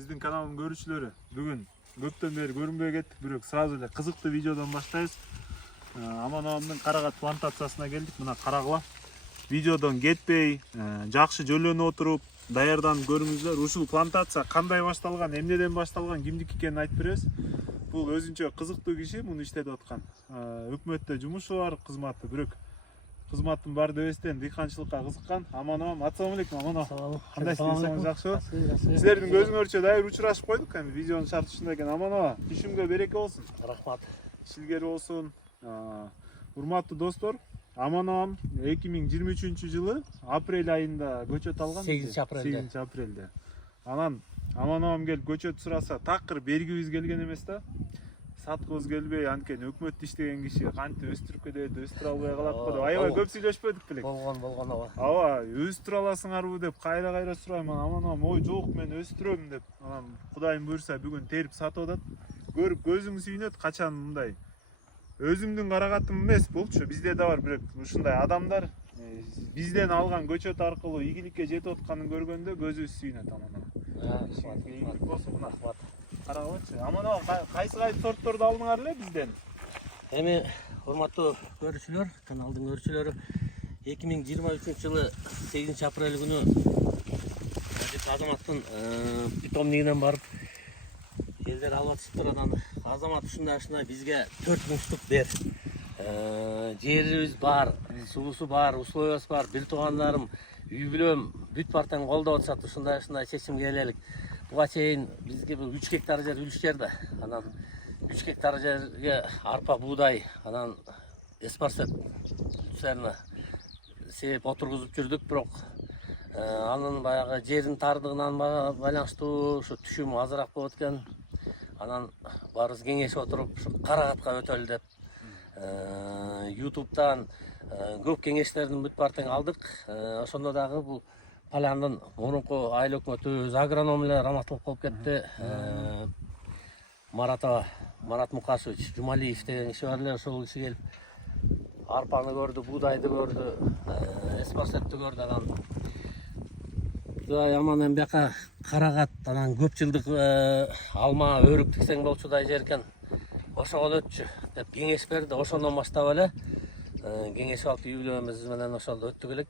Биздин каналдын көрүүчүлөрү, бүгүн көптөн бери көрүнбөй кеттик, бирок сразу эле кызыктуу видеодон баштайбыз. Аман абамдын карагат плантациясына келдик. Мына карагыла. Видеодон кетпей, жакшы жөлөнүп отуруп, даярданып көрүңүздөр. Ушул плантация кандай башталган, эмнеден башталган, кимдики экенин айтып беребиз. Бул өзүнчө кызыктуу киши, муну иштетип аткан. Өкмөттө жумушу бар, кызматы, бирок кызматтын баары дебестен дыйканчылыкка кызыккан. Аман абам, ассалам алейкум. Аман абам, кандайсыңыз, жакшыбы? Силердин көзүңөрчө дайыр учурашып койдук, эми видеонун шарты ушундай экен. Аман абам, ишимге береке болсун. Рахмат. Ишилгери болсун. Урматтуу достор, Аман абам 2023-жылы апрель айында көчөт алган. 8 апрелде. Анан Аман абам келип көчөт сураса, такыр бергибиз келген эмес да. Саткыбыз келбей, анткени өкмөттө иштеген киши кантип өстүрүп кетет, өстүрө албай калат го деп аябай көп сүйлөшпөдүк белек. Болгон ооба. Ооба, өстүрө аласыңарбы деп кайра сурайм. Аман абам, ой жок, мен өстүрөм деп. Анан Кудайым буйрса бүгүн терип сатып атат. Көрүп көзүң сүйүнөт, качан мындай. Өзүмдүн карагатым эмес болчу, бизде да бар бирок ушундай адамдар бизден алган көчөт аркылуу ийгиликке жетип атканын көргөндө көзүбүз сүйүнөт. Аман абам. Рахмат. Карагылачы. Аман абам, кайсы сортторду алдыңар эле бизден? Эми урматтуу көрүүчүлөр, каналдын көрүүчүлөрү, 2023-жылы 8 апрель күнү Азаматтын питомнигинен барып жердер алып атышыптыр. Анан Азамат ушундай бизге 4000 штук бер. Жерибиз бар, суусу бар, условиясы бар, бир туугандарым, үй бүлөм бүт бартан колдоп атышат. Ушундай чечимге келелик. Буга чейин бизге 3 гектар жер үлүш жер да. Анан 3 гектар жерге арпа, буудай, анан эспарсет үчтерине себеп отургузуп жүрдүк, бирок анын баягы жердин тардыгынан байланыштуу ушу түшүм азыраак болот экен. Анан баарыбыз кеңешип отуруп ушу карагатка өтөлү деп YouTube'дан көп кеңештердин бүт бартын алдык. Ошондо дагы бул Поляндын мурунку айыл өкмөтү өз агроном эле раматтылык болуп кетти. Марат Мукашевич Жумалиев деген киши бар эле, ошол киши келип арпаны көрдү, буудайды көрдү, эспарсетти көрдү. Анан Кудай аман эми бияка карагат, анан көп жылдык алма, өрүк тиксең болчудай жер экен. Ошого өтчү деп кеңеш берди. Ошондон баштап эле кеңешип алып үй бүлөбүз менен ошол өттүк элек.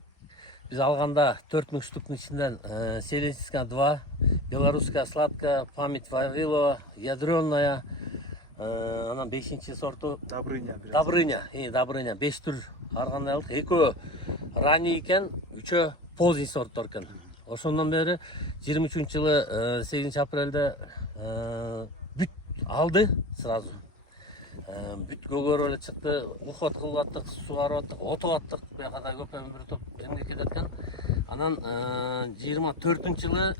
Биз алганда 4000 штуктун ичинден Селенская 2, Белорусская сладкая, Память Вавилова, Ядреная, анан 5-чи сорту Добрыня, 5 түр ар кандай алдык. Экөө ранний экен, 3-өө поздний сорттор экен. Ошондон бери 23-жылы 8 апрелде бүт алды сразу. Бүт көгөрүп эле чыкты, уход кылып аттык, сугарып аттык, отуп аттык, биякада көпөм бир топ эмне кетет экен. Анан 24-жылы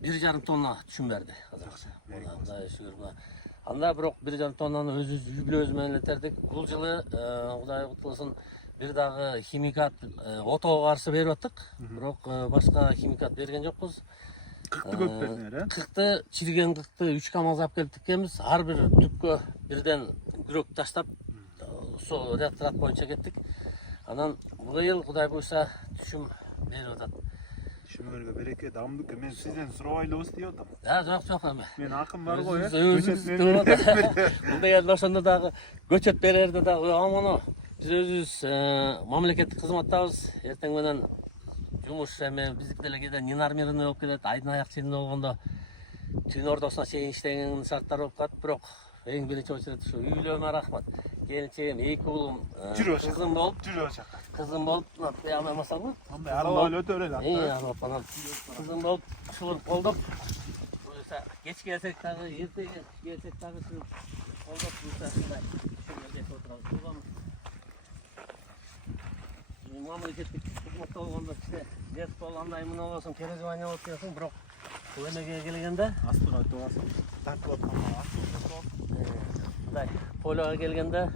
1,5 тонна түшүм берди азыркыча. Мындай шүгүр. Анда бирок 1,5 тоннаны өзүбүз үй бүлөбүз менен этердик. Бул жылы Кудай кутлусын бир дагы химикат отого каршы берип аттык. Бирок башка химикат берген жокпуз. Кыкты көп бердиңер, Кыкты, чириген кыкты 3 КАМАЗ алып келип тиккенбиз. Ар бир түпкө бирден күрөк таштап, сол ряд боюнча кеттик. Анан быйыл Кудай буйрса түшүм берип атат. Түшүмөргө береке, дамдык. Мен сизден сурабайлыбыз деп атам. Жок эме. Мен акым бар го, Мындай эле ошондо дагы көчөт берерде дагы амана. Биз өзүбүз мамлекеттик кызматтабыз. Эртең менен жумуш эме биздики деле кээде ненармированный болуп кетет. Айдын аяк ченинде болгондо түн ортосуна чейин иштеген шарттар болуп калат. Бирок эң биринчи очередь ушу үй бүлөмө рахмат. Келинчегим 2 уулум кызым болуп, кызым болуп, бияга эмасаңбы? Мындай аралап эле өтө берели. Анан кызым болуп, ушул колдоп, буюрса кечке келсек дагы, эртеге келсек дагы ушул колдоп буюрса ушундай түшүмгө жетип отурабыз. Мамлекеттик кызматта болгондо жер андай мына болсоң, переживание болуп кетесиң, бирок бул эмеге келгенде астыга өтүп аласың. Тартып атканда астыга өтүп аласың. Мындай полёго келгенде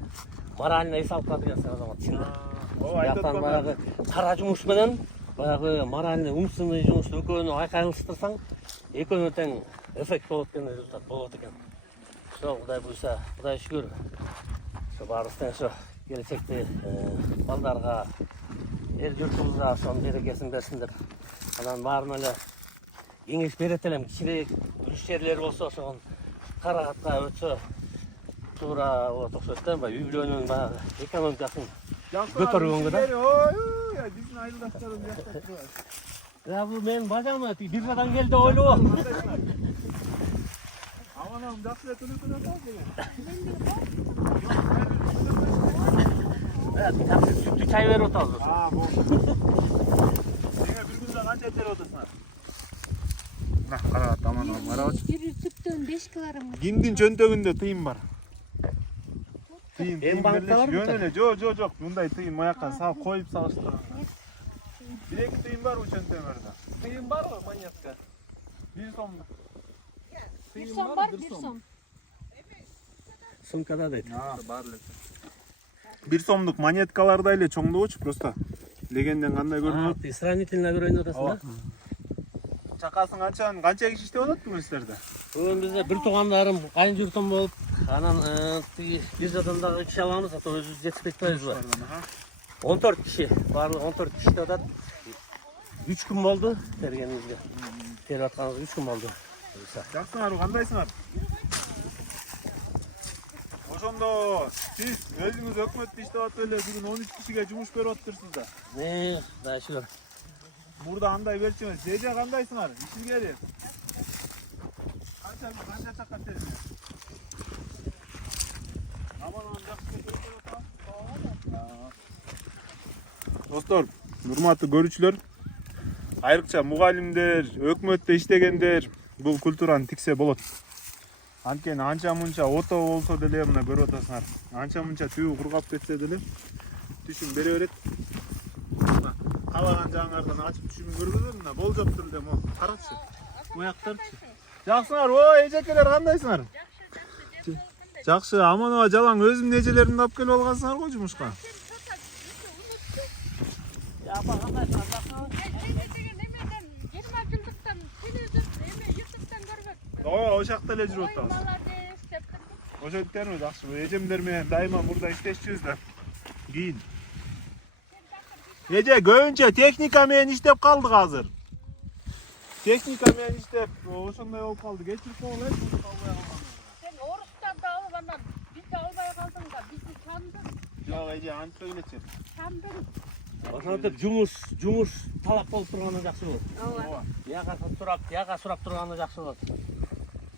морально эс алып калат экенсиң Азамат. Бияктан баягы кара жумуш менен баягы моральный, умственный жумушту экөөнү айкайлыштырсаң, экөөнү тең эффект болот экен, результат болот экен. Ошо Кудай буйрса, Кудай шүгүр. Ошо баарыбыз тең ошо келечекте балдарга, эл журтубузга ошонун берекесин берсин деп. Анан баарына эле кеңеш берет элем. Кичирээк өндүрүш жерлери болсо ошого карагатка өтсө туура болот окшойт да, үй бүлөнүн баягы экономикасын көтөргөнгө да. Ой, биздин айылдаштарым жакта турат. Я бул менин бажамы биржадан келди ойлоо. Аманам жакшы эле төлөп Таксы сүттү чай берип атабыз. болду. Сеңе бир күндө канча теріп отасыңар? На, карагат аманам карабачы. Bir tüptön 5 kg. Кимдин чөнтөгүндө тыйым бар? Тыйым банкта барбы? Жөн эле, жок, мындай тыйым аякка салып коюп салыштыр. Бир-эки тыйым барбы чөнтөгүңөрдө? Тыйым барбы монетка? 1 сомдук. Bir som var, bir som. Сумкада дейт. Бар эле. 1 сомдук монеткаларда эле чоңдогучу просто. Легенден кандай көрүнөт? Сравнительно көрөйүн атасың да. Чакасын канча киши иштеп атат бүгүн силерде? Бүгүн бизде бир туугандарым, кайын журтум болуп, анан тиги биржадан дагы киши алабыз, ата өзүбүз жетиспей атпайбызбы? 14 киши, баардыгы 14 киши иштеп атат. 3 күн болду тергенибизге. Терип атканыбызга 3 күн болду. Жаксыңарбы, кандайсыңар? Ошондо сиз өзүңүз өкмөттө иштеп атып эле бүгүн 13 кишиге жумуш берип атыптырсыз да. Да шүгүр. Мурда андай берчү эмес. Эже кандайсыңар? Ишиңери. Канча чакка тердиңер? Аман жакшы көрүп атам. Достор, урматтуу көрүүчүлөр, айрыкча мугалимдер, өкмөттө иштегендер бул культураны тиксе болот. Анткени анча-мунча ото болсо деле мына көрүп атасыңар. Анча-мунча түйү кургап кетсе деле түшүм бере берет. Калаган жагыңардан ачып түшүмүн көргөзөм мына болжоптур эле могу. Карачы. Буяктарчы. Жаксыңар, ой, эжекелер кандайсыңар? Жакшы, аман жалаң өзүмдүн эжелеримди алып келип алгансыңар го жумушка. Апа кандайсыңар? Жакшымы? 20 жылдыктан телевизор эме YouTube'дан көрбөк. Ооба, ошакта эле жүрүп атабыз. Молодец деп турдук. Ошенттерми жакшы. Эжемдер менен дайыма мурда иштешчүбүз да. Кийин. Эже көбүнчө техника менен иштеп калдык азыр. Техника менен иштеп, ошондой болуп калды. Кечирип койгула, Sen Орустан да алып анан бизди албай калдың да, бизди чандың. Жок, эже антип элечи. Чандың. Ошентип жумуш талап болуп турганы жакшы болот. Ооба. Тияга сурап турганы жакшы болот.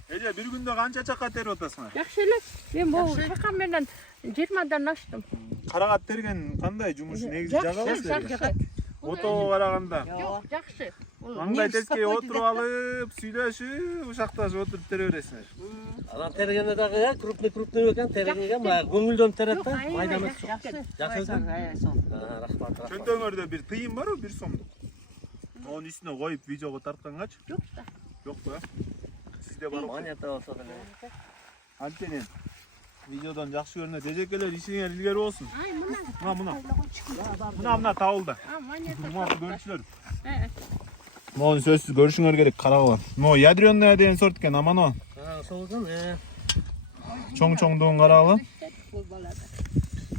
Эже бир күндө канча чакка терип атасыңар? Жакшы эле. Мен могу чакан менен 20дан аштым. Карагат терген кандай жумуш негизи жагабы силерге? Отого караганда. Жок, жакшы. Маңдай тескей отуруп алып, сүйлөшүп, ушакташып отуруп тере бересиңер. Анан тергенде дагы крупный экен, тергенге баягы көңүлдөн терет да, майда эмес. Жакшы. Жакшы. Рахмат. Чөнтөгүңөрдө бир тыйым барбы, 1 сомдук? Онун үстүнө коюп видеого тарткангачы? Жок да. Жокпу, э? Сизде барбы? Монета болсо деле. Анткени видеодон жакшы көрүнөт. Эжекелер ишиңер илгери болсун. Ай, мына. Мына табылды. Монета. Урматтуу көрүүчүлөр. Э. Сөзсүз көрүшүңөр керек, карагыла. Ядрённая деген сорт экен, амано. Ошол экен. Чоң-чоңдугун карагыла. Бул балада.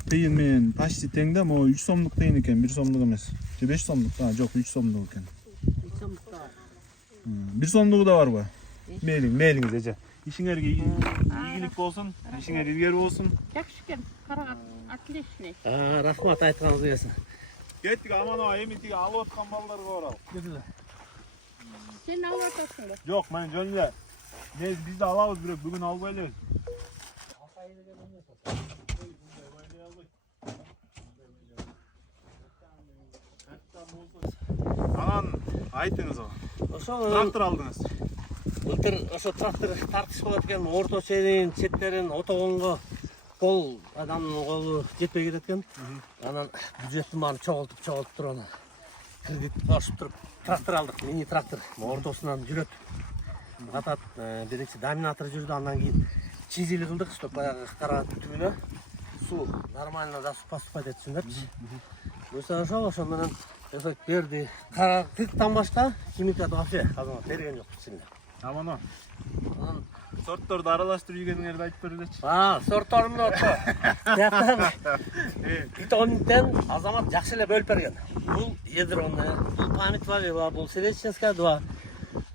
Тыйын менен почти тең да, 3 сомдук тыйын экен, 1 сомдук эмес. 5 сомдук, жок, 3 сомдук экен. 1 сомдугу да барбы? Мейлиңиз эже. Ишиңерге ийгилик болсун, ишиңер илгери болсун. Жакшы экен. Карагат. Отличный. Рахмат айтканыңыз келсин. Кеттик, амано, эми тиги алып аткан балдарга баралы. Sen alып атасың ба? Жок, мен жөн эле. Бизди алабыз, бирок бүгүн албай элебиз. Анан айтыңыз ага. Ошол Трактор алдыңыз. былтыр ошо трактор тартыш болот экен, орто черин, четтерин отогонго кол адамдын колу жетпей кетет экен. Анан бюджеттин баарын чогултуп туруп анан кредит кошуп туруп трактор алдык, мини трактор. Ортосунан жүрөт. Атат, биринчи доминатор жүрдү, андан кийин чизили кылдык, чтоб баягы карагат түбүнө суу нормально да поступать этсиндерчи. Ошол менен эффект берди. Карагаттан башка химикат вообще азыр берген жок ичинде. Амано. Сортторду аралаштырып ийгениңерди айтып берелечи. Сортторумду ото. Тияктан питомниктен Азамат жакшы эле бөлүп берген. Бул ядроны, бул память валила, бул средченская 2.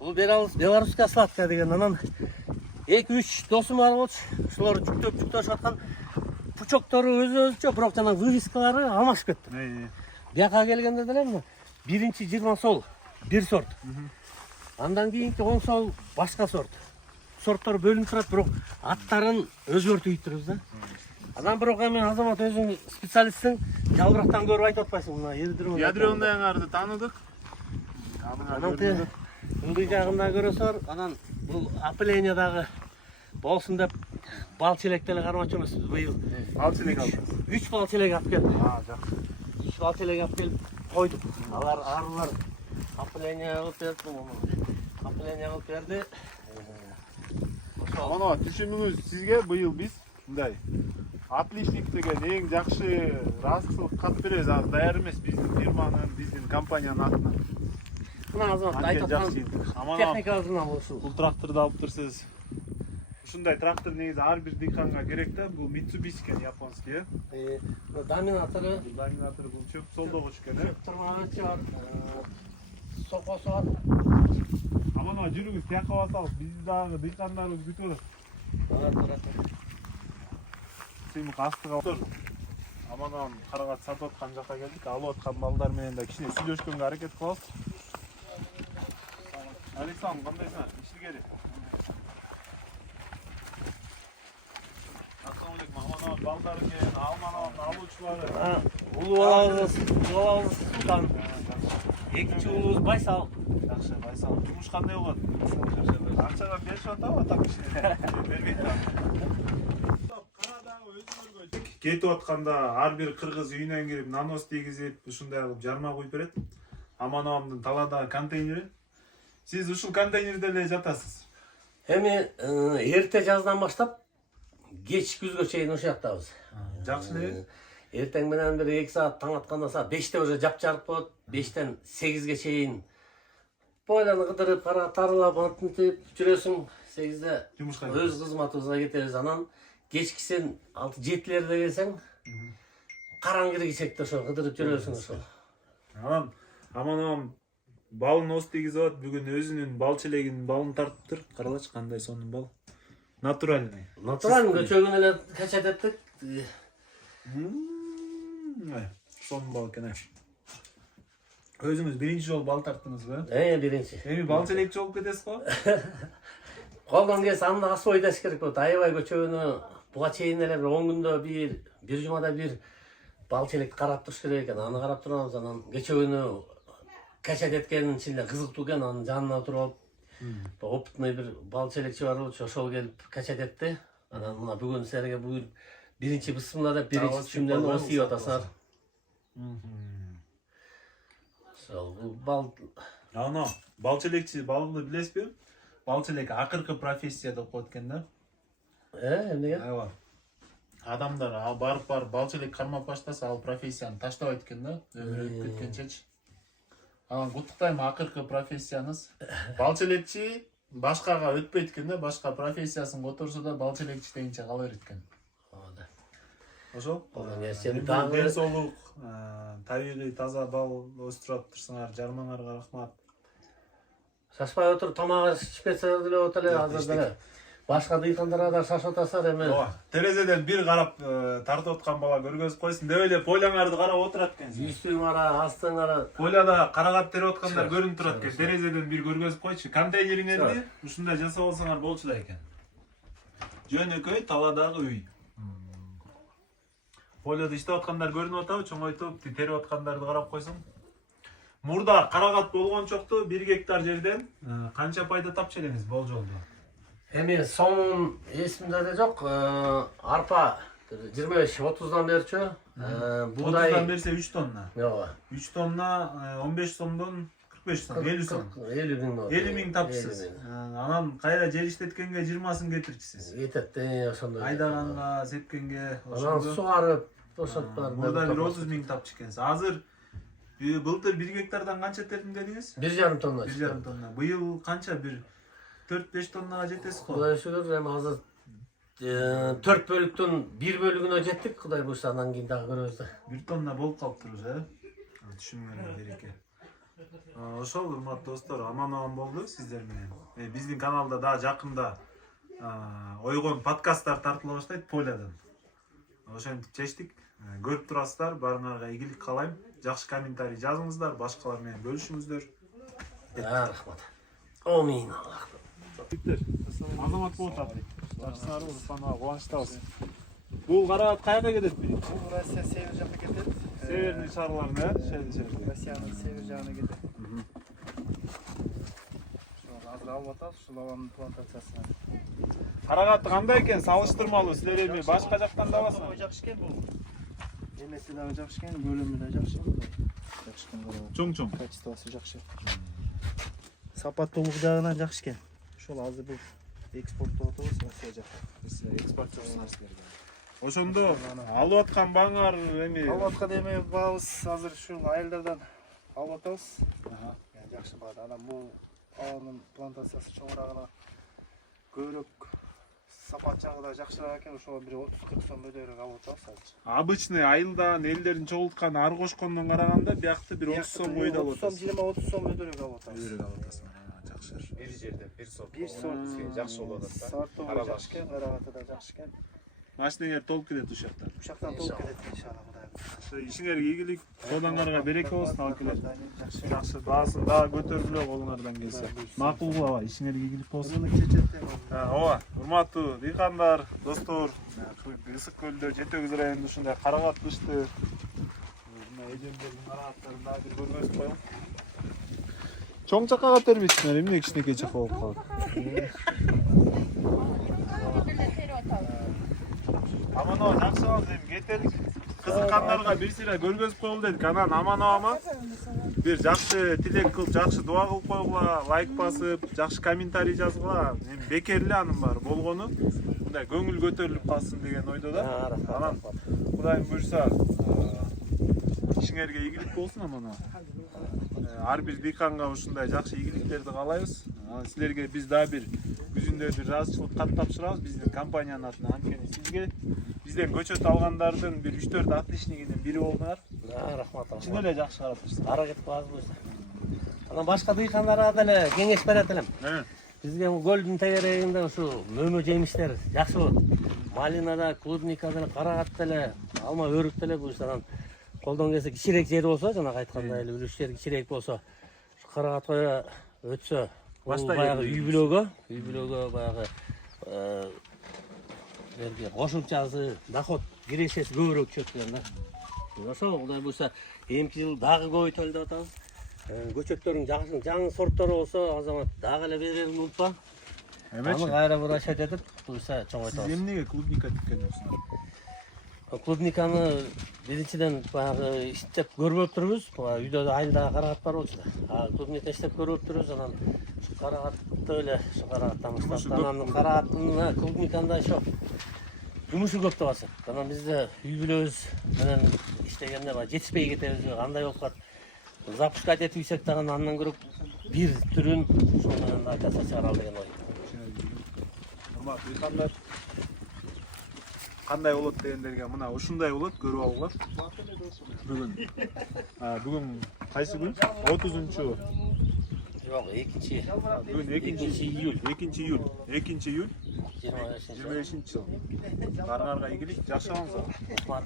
Бул Беларуска сладкая деген анан 2-3 досум бар болчу. Ушулар жүктөп аткан пучоктору өзүнчө, бирок жана вывескалары алмашып кетти. Бияка келгенде деле мына биринчи 20 сол бир сорт. Андан кийинки 10 сол башка сорт. Сорттор бөлүнүп турат, бирок аттарын өзгөртүп ийиптирбиз да. Анан бирок мен Азамат өзүң специалистсиң, жалбырактан көрүп айтып атпайсың мына Ядрёндаяңарды тааныдык. Анан ылдый жагында көрөсүңөр, анан бул опылениядагы болсун деп бал челек деле кармачу эмеспиз быйыл. Бал челек алдыңыз. 3 бал челек алып келдик. Жакшы. 3 бал челек алып келип койдук. Алар арылар опыления кылып берди. Опыления кылып берди. Мана түшүнүңүз, сизге быйыл биз мындай отличник деген эң жакшы раскылык кат беребиз. Азыр даяр эмес биздин фирманын, биздин компаниянын атынан. Мына Азамат айтып аткан техника жана болушу. Бул тракторду алып турсуз. Ушундай трактор негизи ар бир дыйканга керек да. Бул Mitsubishi экен, японский, Доминатору, бул чөп солдогуч экен, э. турмагычы бар. Сокосу бар. Аман жүрүңүз, тияка басалык. Бизди дагы дыйкандарыбыз күтүп атат. Сыймык астыга аман карагат сатып аткан жакка келдик. Алып аткан балдар менен да кичине сүйлөшкөнгө аракет кылабыз. Александр, кандайсың? Ишилгери. Ассалаумалейкум. Аман балдар экен, алман алуучулары. Улуубуз Султан. Экинчи улуубуз Байсал. Жакшы, Байсал. Жумуш кандай болот? Акчага беришип атабы атам ишине? Бербейт да. Канадагы өзүңөргө кетип атканда ар бир кыргыз үйүнөн кирип нанос тийгизип, ушундай кылып жарма коюп берет. Аман таладагы контейнери. Сиз ушул контейнерде эле жатасыз. Эми эрте жаздан баштап кеч күзгө чейин ошол жактабыз. Жакшы эле. Эртең менен бир 2 саат таң атканда саат 5те уже жап-жарык болот. 5тен 8ге чейин пойланы кыдырып, тарылап, антынтип жүрөсүң. 8де Жумушка өз кызматыбызга кетебиз. Анан кечкисин 6-7лерде келсең, караң киргичекте ошо кыдырып жүрөсүң ошо. Аман балын ос тийгизип атат. Бүгүн өзүнүн бал челегинин балын тартыптыр. Каралачы кандай сонун бал. Натуральный. Натуральный көчөгүн эле качат эттик. Сонун бал экен. Өзүңүз биринчи жолу бал тарттыңызбы? Биринчи. Эми бал челекчи болуп кетесиз го? Колдон келсе аны асып ойдаш керек болот. Аябай көчөгүнү буга чейин эле 10 күндө бир жумада бир бал челекти карап туруш керек экен. Аны карап турабыз, анан көчөгүнү качат эткенин ичинде кызыктуу экен. Анын жанына отуруп алып, опытный бир бал челекчи бар болчу, ошол келип качат этти. Анан мына бүгүн силерге бүгүн биринчи бысмыла деп биринчи түшүмдөн ос ийип атасыздар. Ошол бал Ана, бал челекчи балды билесизби? Бал челек акыркы профессия деп коет экен да. Эмнеге? Айва. Адамдар барып бал челек кармап баштаса, ал профессияны таштабайт экен да. Өмүрү өтүп кеткенчечи. Анан куттуктайм, акыркы профессияңыз. Бал челекчи башкага өтпөйт экен да, башка профессиясын которсо да бал челекчи дейинче кала берет экен. Ошол? Ден соолук, табигый таза бал өстүрүп турсуңар, жармаңарга рахмат. Шашпай отуруп тамак ішпесеңер деле болот эле, азыр деле. Башка дыйкандарга да шашып атасыздар эми. Терезеден бир карап тартып аткан бала көргөзүп койсун деп эле пойлаңарды карап отурат экенсиң. Үстүң ара, астың ара. Пойлада карагат терип аткандар көрүнүп турат экен. Терезеден бир көргөзүп койчу. Контейнериңерди ушундай жасап алсаңар болчу экен. Жөнөкөй таладагы үй. Пойлада иштеп аткандар көрүнүп атабы, чоңойтуп, терип аткандарды карап койсоң. Мурда карагат болгончокту 1 гектар жерден канча пайда тапчу элеңиз болжолду? Эми сомун эсимде да жок. Арпа 25-30дан берчү. Будай 30дан берсе 3 тонна. Ооба. 3 тонна 15 сомдон 45 сом, 50 сом. 50 миң. 50 миң тапсыз. Анан кайра жер иштеткенге 20сын кетирчисиз. Кетет, ошондой. Айдаганга, сепкенге, анан сугарып, ошоп бар. Мурда 30 миң тапчу экенсиз. Азыр былтыр 1 гектардан канча тердим дедиңиз? 1,5 тонна. 1,5 тонна. Быйыл канча бир 4-5 тоннага жетесиз го? Кудай шүгүр, эми азыр 4 бөлүктүн 1 бөлүгүнө жеттик. Кудай буйрса андан кийин дагы көрөбүз да. 1 тонна болуп калыптыр уже, Түшүнгөнүм береке. Ошол урматтуу достор, аман болду сиздер менен. Биздин каналда да жакында ойгон подкасттар тартыла баштайт Полядан. Ошентип чечтик. Көрүп турасыздар, баарыңарга ийгилик каалайм. Жакшы комментарий жазыңыздар, башкалар менен бөлүшүңүздөр. Рахмат. Амин. Азамат болуп атат. Жакшысыңарбы, Русланга кубанычтабыз. Бул карагат каяка кетет бир? Бул Россия север жакка кетет. Северный шарларына, Россиянын север жагына кетет. Азыр алып атабыз ушул лаванын плантациясына. Карагаты кандай экен, салыштырмалуу. Силер эми башка жактан да аласыңар. Жакшы экен бул. Эмеси дагы жакшы экен, көлөмү да жакшы. Жакшы экен карагат. Чоң. Качествосы жакшы. Сапаттуулук жагынан жакшы экен. Ошол азыр бул экспорттоп атабыз Россия жакка. Экспортчусуңар силерге. Ошондо алып аткан баңар эми Алып аткан эме баабыз азыр ушул айылдардан алып атабыз. Жакшы баада. Анан бул аланын плантациясы чоңурагына көбүрөөк сапат жагы да жакшыраак экен. Ошого бир 30-40 сом бөлөрүк алып атабыз азыр. обычный айылдан элдердин чогулткан ар кошкондон караганда биякта бир 30 сом бойдо алып 30 сом, атасыз. 20-30 сом бөлөрүк алып атабыз. Бөлөрүк алып атасыңар. Жакшы. Bir жерде bir сорт Bir сорт жакшы болот да. Сорто жакшы экен, карагаты да жакшы экен. Машинеңер толуп кетет ушакта. Ушактан толуп кетет иншалла Кудай. Ишиңерге ийгилик, колдоңарга береке болсун, алып келет. Жакшы. Жакшы, баасын дагы көтөрүлө колуңардан келсе. Макул аба, ишиңерге ийгилик болсун. Ооба, урматтуу дыйкандар, достор, Ысык көлдө Жети Өгүз районунда ушундай карагат бышты. Мына эжемдердин карагаттарын дагы бир көргөзүп коем. Чоң чакага тербейсиңер, эмне кичинекей чака болуп калды? Аман жакшы эми кетелик. Кызыккандарга бир сыйра көргөзүп коелу дедик. Анан аман бир жакшы тилек кылып, жакшы дуа кылып койгула, лайк басып, жакшы комментарий жазгыла. Эми бекер эле анын баары болгону. Мындай көңүл көтөрүлүп калсын деген ойдо да. Анан Кудайым буйрса, ишиңерге ийгилик болсун аман. Ар бир дыйканга ушундай жакшы ийгиликтерди каалайбыз. Силерге биз дагы бир күзүндө бир жазычылык кат тапшырабыз биздин компаниянын атынан. Анткени сизге бизден көчөт алгандардын бир 3-4 отличнигинин бири болдуңар. Рахмат. Чын эле жакшы карап турсуңар. Аракет кылабыз буюрса. Анан башка дыйкандарга деле кеңеш берет элем. Бизге көлдүн тегерегинде ушу мөмө жемиштер жакшы болот. Малинада, клубникада, карагат деле, алма өрүк деле буюрса анан колдон келсе кичирээк жери болсо, жана айткандай эле үлүш жери кичирээк болсо, карагатка өтсө, баягы үй бүлөгө баягы жерге кошумчасы, доход кирешеси көбүрөөк чөп деген да. Ошо Кудай буйрса, эмки жыл дагы көбөйтөлү деп атабыз. Көчөттөрүн жаңы сорттору болсо, Азамат дагы эле берерин унутпа. Аны кайра бурашат этип, буйрса чоңойтабыз. Сиз эмнеге клубника тиккен жоксуңар? Клубниканы биринчиден баягы иштеп көрбөп турбуз. Үйдө айылда карагат бар болчу да. Клубника иштеп көрбөп турбуз. Анан ушу карагатты эле, ушу карагаттан баштап, анан карагаттын клубниканда ошо жумушу көп деп атат. Анан бизде үй бүлөбүз менен иштегенде жетишпей кетебиз, кандай болуп калат. Запускать этибсек дагы андан көрөп бир түрүн ошол менен да жасап чыгаралы деген ой. Урматтуу дыйкандар, кандай болот дегендерге мына ушундай болот, көрүп алгыла. Бүгүн кайсы күн? 30-чу. Жок, 2-чи. Бүгүн 2-июль. 2-июль 25-жыл. Баарыңарга ийгилик, жакшы болуңуздар. Рахмат.